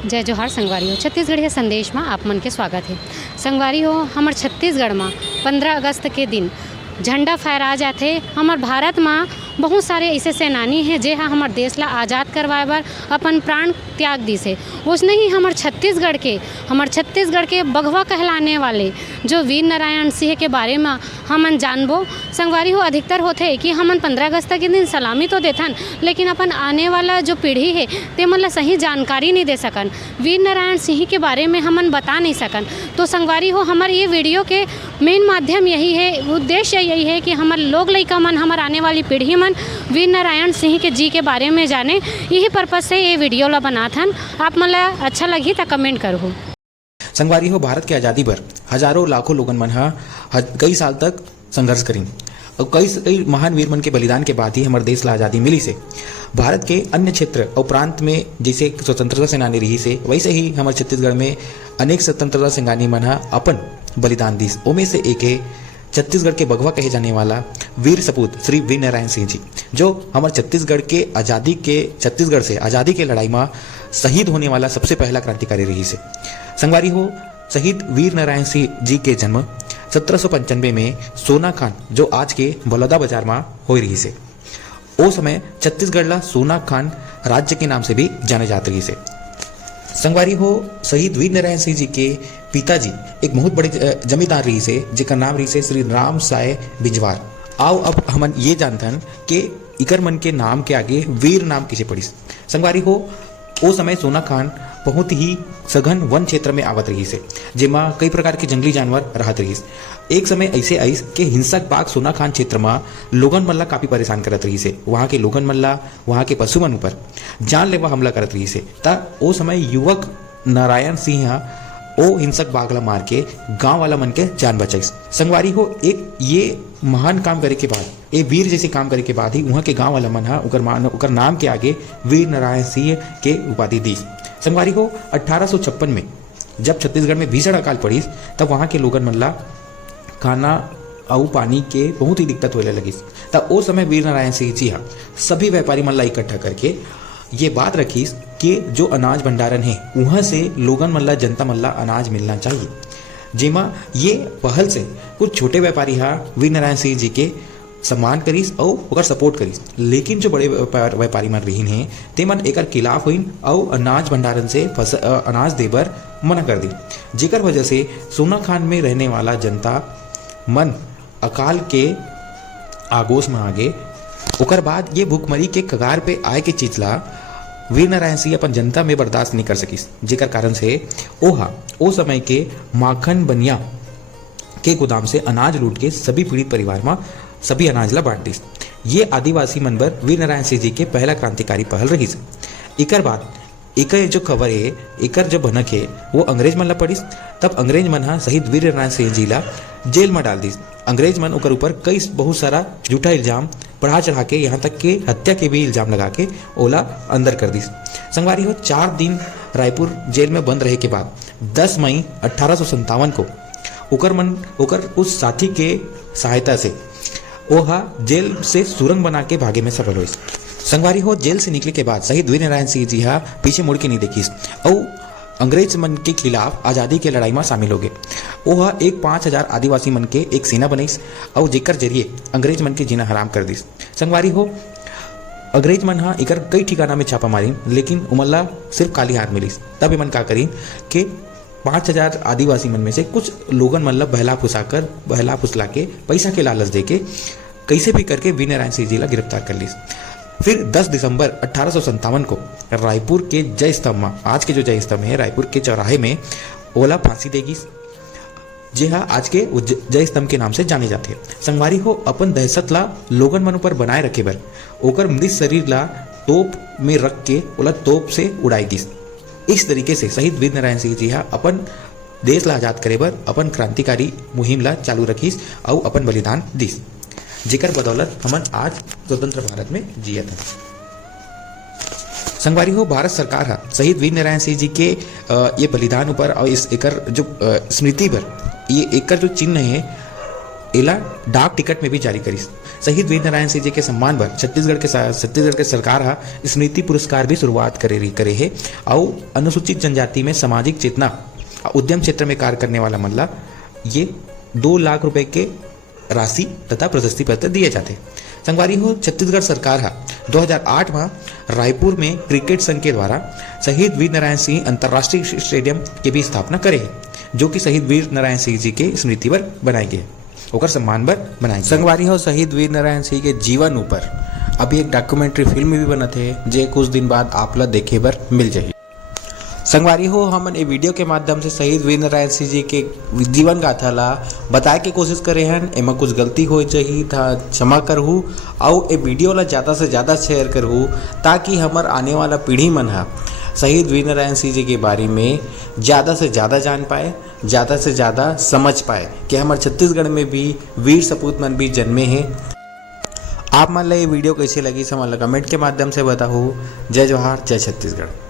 जय जोहार संगवारी हो। छत्तीसगढ़ के संदेश में आप मन के स्वागत है। संगवारी हो, हमार छत्तीसगढ़ में 15 अगस्त के दिन झंडा फहराए जाते। हमार भारत में बहुत सारे ऐसे सेनानी हैं जे हमार देश ला आज़ाद करवाए बर अपन प्राण त्याग दी से। उसने ही हमार छत्तीसगढ़ के बघवा कहलाने वाले जो वीर नारायण सिंह के बारे में हमन जानबो। संगवारी हो, अधिकतर होते कि हमन 15 अगस्त के दिन सलामी तो देथन, लेकिन अपन आने वाला जो पीढ़ी है ते मन ला सही जानकारी नहीं दे सकन, वीर नारायण सिंह के बारे में हमन बता नहीं सकन। तो संगवारी हो, हमारे ये वीडियो के मेन माध्यम यही है, उद्देश्य यही है कि हमारे लोग लइका मन, हमारे आने वाली पीढ़ी मन वीर नारायण सिंह के जी के बारे में जाने। यही पर्पज़ से ये वीडियो ला बनाथन। आप मन ला अच्छा लगी तो कमेंट करो। संगवारी हो, भारत के आज़ादी पर हजारों लाखों लोगन मन कई साल तक संघर्ष करीन और कई महान वीर मन के बलिदान के बाद ही हमारे देश ला आज़ादी मिली से। भारत के अन्य क्षेत्र और प्रांत में जैसे स्वतंत्रता सेनानी रही से, वैसे ही हमारे छत्तीसगढ़ में अनेक स्वतंत्रता सेनानी मन अपन बलिदान दी। उनमें से एक है छत्तीसगढ़ के बघवा कहे जाने वाला वीर सपूत श्री वीर नारायण सिंह जी, जो हमारे छत्तीसगढ़ से आज़ादी के लड़ाई में शहीद होने वाला सबसे पहला क्रांतिकारी रही से। संगवारी हो, शहीद वीर नारायण सिंह जी के जन्म 1795 में सोना खान, जो आज के बलौदा बाजार में हो रही से। ओ समय छत्तीसगढ़ ला सोना खान राज्य के नाम से भी जाने जाते रही से। संगवारी हो, शहीद वीर नारायण सिंह जी के पिताजी एक बहुत बड़े जमींदार रही से, जिसका नाम रही से श्री राम साय बिंजवार। आओ अब हमन ये जानथन कि इकर मन के नाम के आगे वीर नाम किसे पड़ी। संगवारी हो, ओ समय सोना खान बहुत ही सघन वन क्षेत्र में आवत रही से, जेमा कई प्रकार के जंगली जानवर रहत रही। एक समय ऐसे आइस कि हिंसक बाघ सोना खान क्षेत्र में लोगन मन ला काफी परेशान करत रही से। वहाँ के लोगन मन ला, वहाँ के पशु मन ऊपर जानलेवा हमला करत रही से। ता ओ समय युवक नारायण सिंह ओ हिंसक बाघ ला मार के गांव वाला मन के जान बचाइस। संगवारी हो, एक ये महान काम करे के बाद, ये वीर जैसे काम करे के बाद ही वहाँ के गांव वाला मन उकर नाम के आगे वीर नारायण सिंह के उपाधि दी। संगवारी हो, 1856 में जब छत्तीसगढ़ में भीषण अकाल पड़ी, तब वहाँ के लोगन मन ला खाना और पानी के बहुत ही दिक्कत होने लगी। तब उस समय वीर नारायण सिंह जी सभी व्यापारी मन ला इकट्ठा करके ये बात रखी कि जो अनाज भंडारण है वहाँ से लोगन मन ला, जनता मन ला अनाज मिलना चाहिए। जेमा ये पहल से कुछ छोटे व्यापारी वीर नारायण सिंह जी के सम्मान करीस और ओकर सपोर्ट करीस, लेकिन जो बड़े व्यापारी मन रहीन हैं ते मन एकर खिलाफ हुइन और अनाज भंडारण से अनाज देबर मना कर दी, जेकर वजह से सोना खान में रहने वाला जनता मन अकाल के आगोश में आगे। ओकर बाद ये भूखमरी के कगार पे आए के चीज ला वीर नारायण सिंह अपन जनता में बर्दाश्त नहीं कर सकिस, जेकर कारण से ओ समय के माखन बनिया के गोदाम से अनाज लूट के सभी पीड़ित परिवार में सभी अनाज ला बांट दिस। ये आदिवासी मन बर वीर नारायण सिंह जी के पहला क्रांतिकारी पहल रही। इकर बाद एकर जो खबर है, एकर जो भनक है वो अंग्रेज मन ला पड़िस। तब अंग्रेज मन शहीद वीर नारायण सिंह जी ला जेल में डाल दिस। अंग्रेज मन ओकर ऊपर कई बहुत सारा झूठा इल्जाम बढ़ा चढ़ा के, यहाँ तक के हत्या के भी इल्जाम लगा के ओला अंदर कर दिस। संगवारी हो, 4 दिन रायपुर जेल में बंद रहे के बाद 10 मई 1857 को ओकर उस साथी के सहायता से ओहा जेल से सुरंग बना के भागे में सफल हुई। संगवारी हो, जेल से निकले के बाद शहीद वीर नारायण सिंह जी पीछे मुड़ के नहीं देखिस और अंग्रेज मन के खिलाफ आज़ादी के लड़ाई में शामिल हो गए। वह एक 5000 आदिवासी मन के एक सेना बनाइस और जेकर जरिए अंग्रेज मन के जीना हराम कर दिस। संगवारी हो, अंग्रेज मन एकर कई ठिकाना में छापा मारी, लेकिन उमल्ला सिर्फ काली हाथ मिलिस। तब इमन का करी कि 5000 आदिवासी मन में से कुछ लोगन मन ला बहला फुसला के पैसा के लालच दे के कैसे भी करके वीर नारायण सिंह जी ला गिरफ्तार कर लिस। फिर 10 दिसंबर 1857 को रायपुर के जय स्तंभ में, आज के जो जय स्तंभ है रायपुर के चौराहे में, ओला फांसी देगी, जे आज के जय स्तंभ के नाम से जाने जाते हैं। संगवारी हो, अपन दहशत ला लोगन मन पर बनाए रखे बर ओकर मृत शरीर ला तोप में रख के ओला तोप से उड़ाई दिस। इस तरीके से शहीद वीर नारायण सिंह जी अपन देश ला आजाद करे बर अपन क्रांतिकारी मुहिम ला चालू रखीस और अपन बलिदान दिस, जेकर बदौलत हमन आज स्वतंत्र भारत में जियत हैं। संगवारी हो, भारत सरकार शहीद वीर नारायण सिंह जी के ये बलिदान ऊपर और इस एकर जो स्मृति पर ये एकर जो चिन्ह है एला डाक टिकट में भी जारी करिस, शहीद वीर नारायण सिंह जी के सम्मान पर छत्तीसगढ़ के सरकार हा स्मृति पुरस्कार भी शुरुआत करे है और अनुसूचित जनजाति में सामाजिक चेतना उद्यम क्षेत्र में कार्य करने वाला मन ला ये 2 लाख रुपए के राशि तथा प्रशस्ति पत्र दिए जाते। संगवारी हो छत्तीसगढ़ सरकार हा 2008 में रायपुर में क्रिकेट संघ के द्वारा शहीद वीर नारायण सिंह अंतर्राष्ट्रीय स्टेडियम के भी स्थापना करे है, जो कि शहीद वीर नारायण सिंह जी के स्मृति पर बनाई गई ओकर सम्मान पर बनाई। संगवारी हो शहीद वीर नारायण सिंह के जीवन ऊपर अभी एक डॉक्यूमेंट्री फिल्म भी बनत है, जे कुछ दिन बाद आप ला देखे बर मिल जाही। संगवारी हो हमन ये वीडियो के माध्यम से शहीद वीर नारायण सिंह जी के जीवन गाथा ला बताए के कोशिश करे हन। एमा कुछ गलती हो जाही था क्षमा करहू और ये वीडियो ला ज़्यादा से ज़्यादा शेयर करहू, ताकि हमार आने वाला पीढ़ी मन हा शहीद वीर नारायण सिंह जी के बारे में ज़्यादा से ज़्यादा जान पाए, ज़्यादा से ज़्यादा समझ पाए कि हमारे छत्तीसगढ़ में भी वीर सपूत मन भी जन्मे हैं। आप मन ला ये वीडियो कैसे लगी, समझ ला कमेंट के माध्यम से बताओ। जय जवाहर, जय छत्तीसगढ़।